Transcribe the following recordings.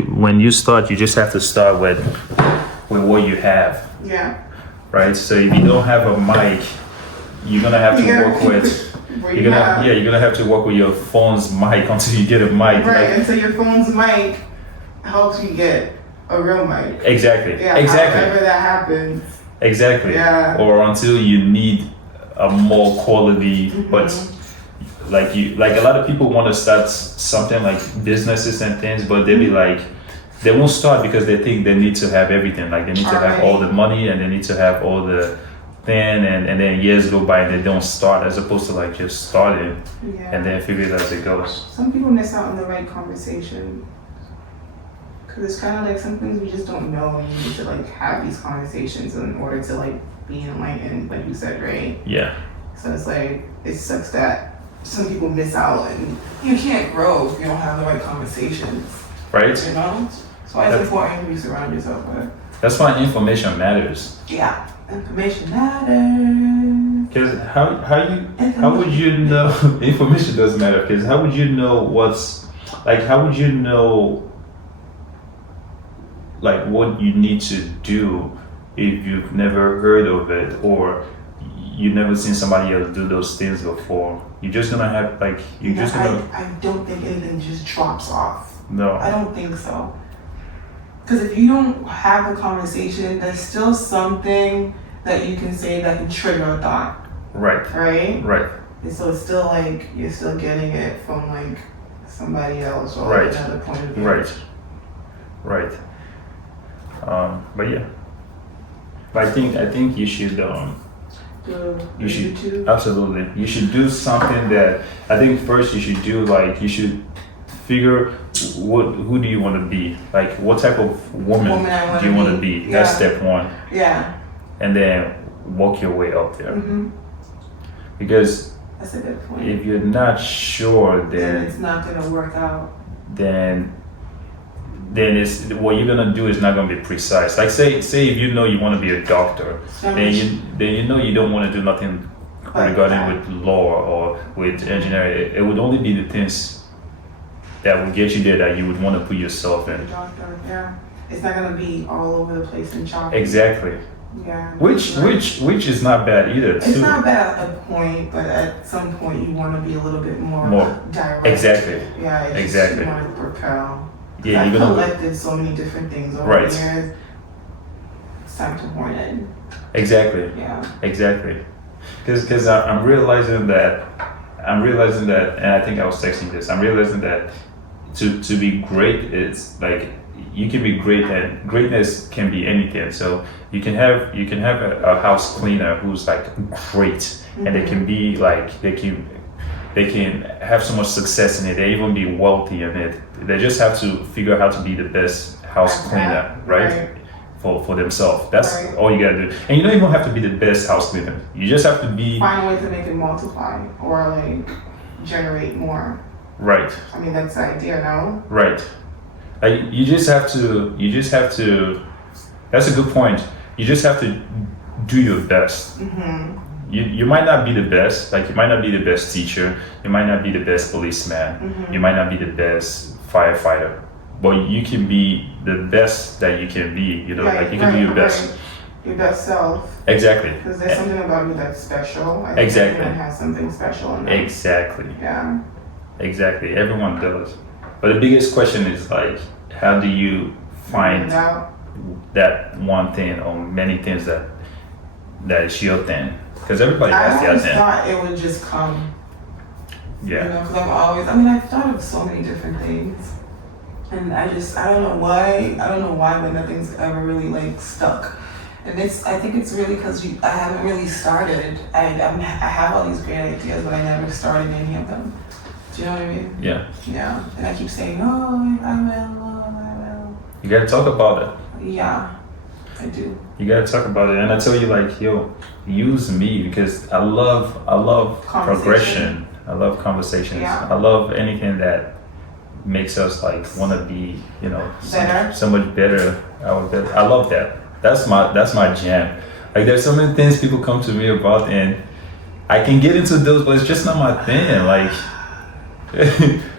when you start, you just have to start with what you have. Yeah. Right. So if you don't have a mic, you're gonna have to work with. You're gonna have to work with your phone's mic until you get a mic. Right. Until your phone's mic helps you get a real mic. Exactly. Yeah. Exactly. However that happens. Exactly. Yeah. Or until you need a more quality, but like a lot of people want to start something like businesses and things, but they'll be like, they won't start because they think they need to have everything. Like they need to have all the money and they need to have all the thing, and then years go by and they don't start, as opposed to like just starting and then figure it out as it goes. Some people miss out on the right conversation. Because it's kind of like some things we just don't know, and you need to like have these conversations in order to like be enlightened, like you said, right? Yeah. So it's like, it sucks that some people miss out, and you can't grow if you don't have the right conversations. Right? You know? That's why it's important to surround yourself with. That's why information matters. Yeah, information matters. Because how would you know information does matter? Because how would you know how would you know like what you need to do if you've never heard of it or you've never seen somebody else do those things before? You're just gonna have like I don't think anything just drops off. No. I don't think so. Because if you don't have a conversation, there's still something that you can say that can trigger a thought. Right. Right? Right. And so it's still like you're still getting it from like somebody else or Right. another point of view. Right. Right. But yeah. But I think you should you should YouTube? Absolutely. You should do something that I think first you should do, like you should figure who do you want to be? Like what type of woman do you want to be? Yeah. That's step one. Yeah. And then work your way up there. Because that's a good point. if you're not sure, then it's not gonna work out. Then it's what you're gonna do is not gonna be precise. Like say if you know you want to be a doctor, then you know you don't want to do nothing regarding with law or with engineering. It would only be the things that would get you there that you would want to put yourself in. Doctor, yeah. It's not gonna be all over the place in chocolate. Exactly. Yeah. Which is not bad either. It's not bad at a point, but at some point you want to be a little bit more direct. Exactly. Yeah. Exactly. You want to propel. Yeah, I've collected so many different things over Right. the years. It's time to horn in. Exactly. Yeah. Exactly. Because I'm realizing that, and I think I was texting this. I'm realizing that to be great, it's like you can be great, and greatness can be anything. So you can have a house cleaner who's like great, and they can be like they can have so much success in it. They even be wealthy in it. They just have to figure out how to be the best house cleaner, right? For themselves. That's all you gotta do. And you don't even have to be the best house cleaner. You just have to be find a way to make it multiply or like generate more. Right. I mean that's the idea, no? Right. Like you just have to. That's a good point. You just have to do your best. You might not be the best. Like you might not be the best teacher. You might not be the best policeman. You might not be the best firefighter. But you can be the best that you can be. You know, like you can be your best. Right. Your best self. Exactly. Because there's something about you that's special. I think everyone has something special in them. Exactly. Yeah. Exactly. Everyone does. But the biggest question is like, how do you find that one thing or many things that is your thing? Because everybody has their thing. I thought it would just come. Yeah. You know, because I've thought of so many different things. And I don't know why, but nothing's ever really like stuck. And I think it's really because I haven't really started. I have all these great ideas, but I never started any of them. Do you know what I mean? Yeah. Yeah. And I keep saying, oh, I will. You gotta talk about it. Yeah, I do. You gotta talk about it. And I tell you like, yo, use me because I love progression. I love conversations. Yeah. I love anything that makes us like want to be, you know, so much better. I love that. That's my jam. Like there's so many things people come to me about and I can get into those, but it's just not my thing. Like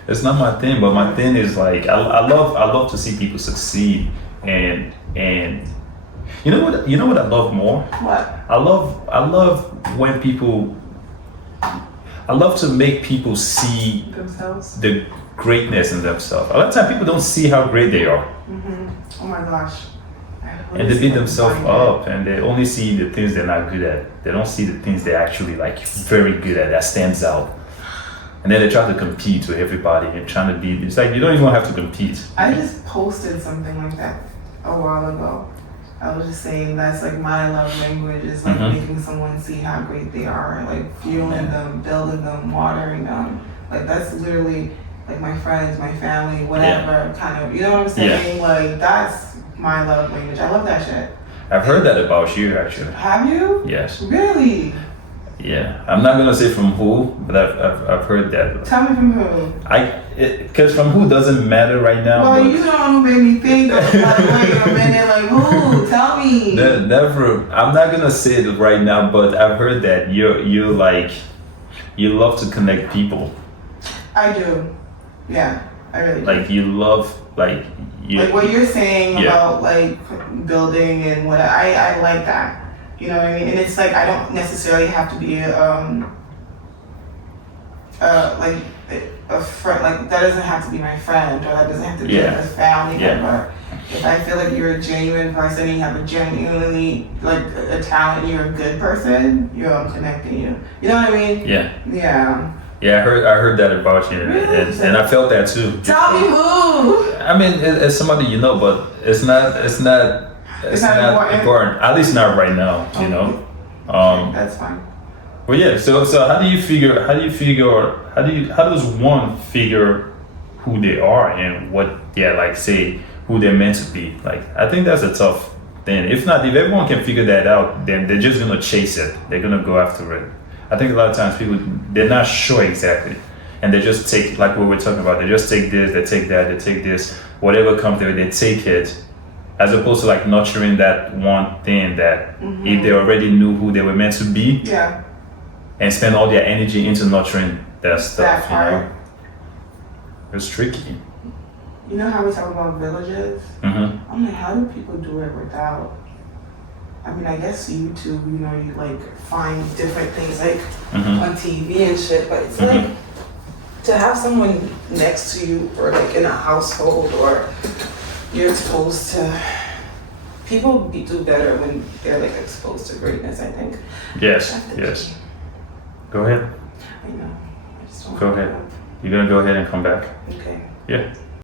It's not my thing, but my thing is like I love to see people succeed, and you know what I love more. What? I love when people. I love to make people see Themselves? the greatness in themselves. A lot of times people don't see how great they are, Oh my gosh. and they beat themselves up, and they only see the things they're not good at. They don't see the things they're actually like very good at that stands out. And then they try to compete with everybody and trying to be. It's like you don't even have to compete. I just posted something like that a while ago. I was just saying that's like my love language is like making someone see how great they are, like fueling them, building them, watering them. Like that's literally like my friends, my family, whatever kind of, you know what I'm saying? Like that's my love language. I love that shit. I've heard that about you actually. Have you? Yes. Really? Yeah. I'm not gonna say from who, but I've heard that. Tell me from who? Because from who doesn't matter right now. Well, but you don't who made me think of like, wait a minute, like who? Tell me. Never. I'm not gonna say it right now, but I've heard that you like you love to connect people. I do. Yeah, I really do. Like you love like you. Like what you're saying about like building and what I like that. You know what I mean? And it's like I don't necessarily have to be like a friend. Like that doesn't have to be my friend, or that doesn't have to be like a family member. If I feel like you're a genuine person, and you have a genuinely like a talent, you're a good person, I'm connecting you. You know what I mean? Yeah. Yeah. Yeah, I heard that about you, Really? and I felt that too. Tell me who. I mean, it's somebody you know, but it's not important. At least not right now, you know. That's fine. But yeah, so how does one figure who they are and what like say who they're meant to be? Like I think that's a tough thing. If everyone can figure that out, then they're just gonna chase it. They're gonna go after it. I think a lot of times people they're not sure exactly, and they just take like what we're talking about. They just take this, they take that, they take this, whatever comes there, they take it. As opposed to like nurturing that one thing that if they already knew who they were meant to be, and spend all their energy into nurturing that stuff, you know, it's tricky. You know how we talk about villages? I'm like, how do people do it without? I mean, I guess YouTube, you know, you like find different things like on TV and shit, but it's like to have someone next to you or like in a household or you're exposed to people do better when they're like exposed to greatness, I think. Yes. Go ahead. I know. I just don't go ahead. You're gonna go ahead and come back. Okay. Yeah.